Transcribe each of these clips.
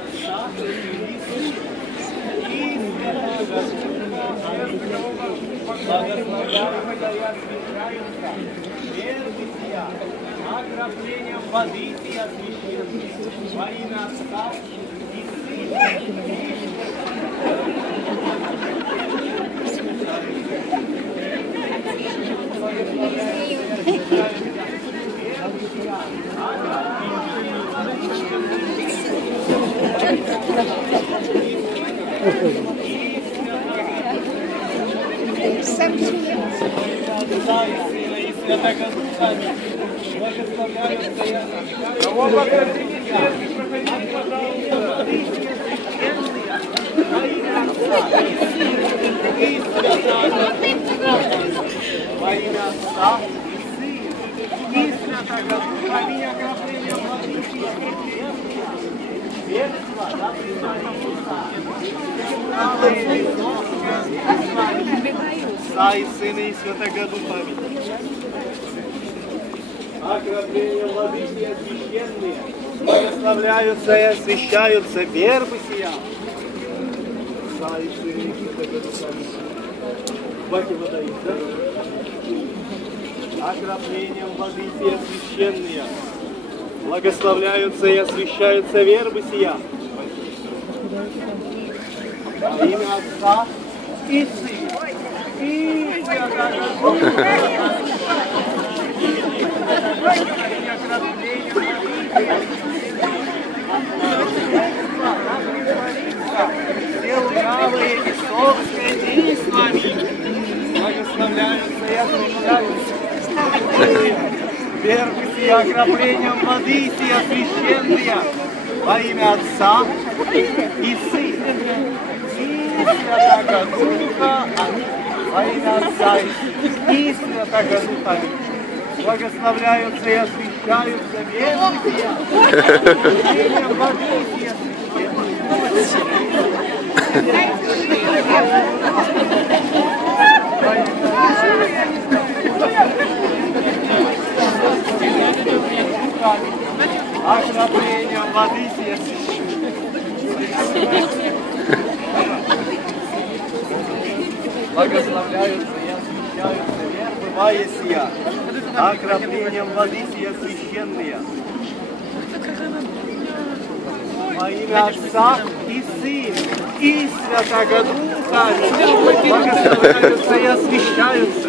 Отца и Сына и Святого Духа. Благословляются и освящаются веры сия, окроплением воды сия священной, во имя Отца и Сына. Во имя Отца и Святого Духа, аминь, окропление воды верства, да Отца и Сына и Святого Духа, аминь. Окропление воды сия священные, благословляются и освящаются вербы сия. Отца и Сына и Святого Духа, аминь. Баки вода есть, да? Окроплением воды сия священные, благословляются и освящаются вербы сия. Во имя Отца и Сына и Святого Духа. Все лукавые и совестные действия благословляются и освящаются вербы сия, окроплением воды сия священные, во имя Отца и Сына и Святого Духа, аминь. Во имя Отца и Святого Духа, аминь. Благословляются и освящаются вербы сия, окроплением воды сия окроплением воды сия благословляются и освящаются вербы бывая сия, окроплением воды сия священные. Во имя Отца и Сына и Святого Духа благословляются и освящаются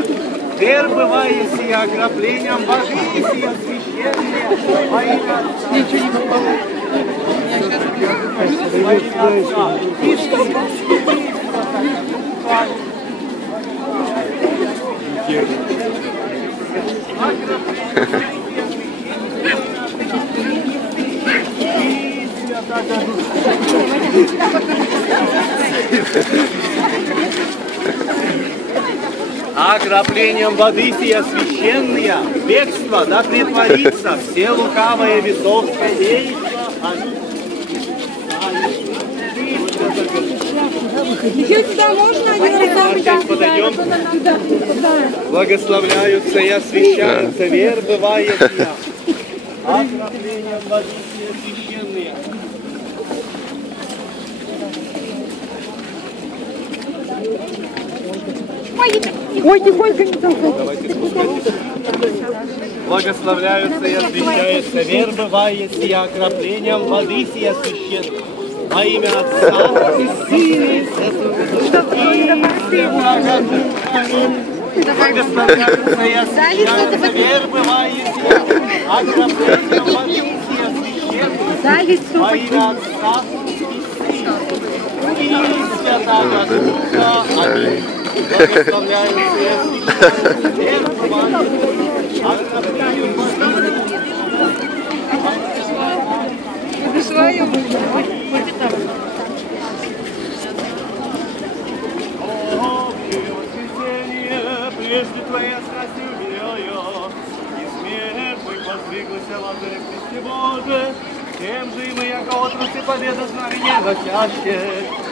вербы бывая сия, окроплением воды сия священные. Во имя Отца и Сына и Святого Духа. Окроплением воды сия священные, бегство да претворится все лукавое бесовское действо. Еще сюда можно? Подойдем. Благословляются и освящаются веры, бывает сия. Окроплением воды сия священные. Ой, тихонько не толкай. Благословляются и освящаются веры, бывает сия, окроплением воды сия священные. Во имя Отца и Сына и Святого Духа. Благословляются и освящаются веры, бывает сия, окроплением воды сия священные. Во имя Отца и Святого Духа. Аминь. Благословляются и освящаются веры, бывает сия, окроплением воды. Прежде Твоя страсть уберёю, и смерть мой воздвиглася в алтаре Христе Боже, тем же и мы, яко отрасли победа знамения носяще,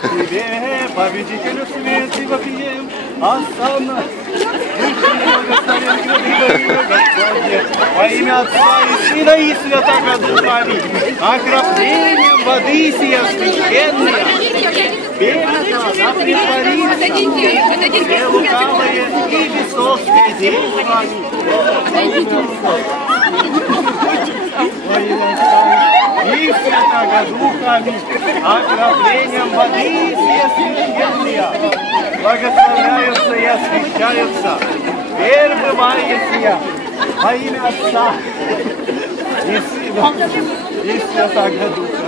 Тебе, победителю смерти, вопием, а сам нас, благословен грады во имя Господне, во имя Отца и Сына и Святаго Духа. Аминь. Окроплением воды сия священная, бедство да притворится, все лукавое и бесовское действо. И Святаго Духа. Аминь. Окроплением воды сия священная, благословляются и освящаются. Теперь бывает сия во имя Отца и Сына и Святаго Духа.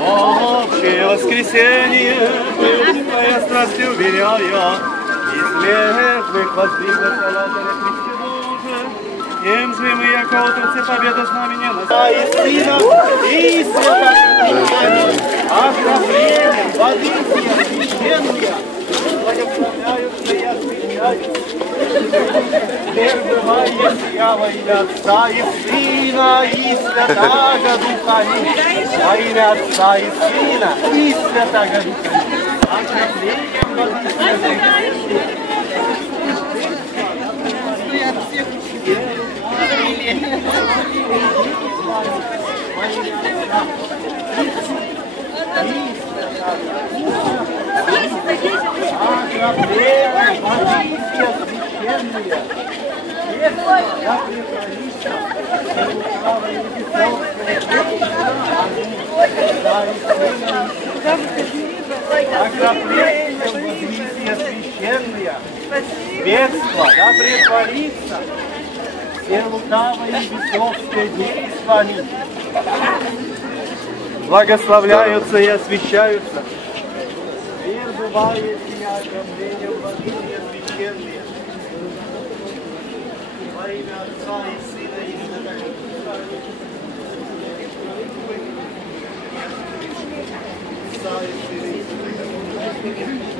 Общее воскресенье, Твоя страсть уверяя, из мертвых воздвигнется Лазаря Христе Боже, тем же мы, яко отцы, победа с нами не на и Сына и Святаго Духа. Окроплением воды сия священная, благословляются и освящаются. Теперь бывает сия во имя Отца и Сына и Святаго Духа. Во имя Отца и Сына и Святаго Духа. Окроплением воды сия священная. Окроплением возвисия священная, бедство да притворится, все лукавые и бесовские действа. Аминь. Благословляются и освящаются. Мир бывает сия окроплением возвисия священная, во имя Отца и Сына и Святаго Духа. Отца и Сына и Святаго Духа.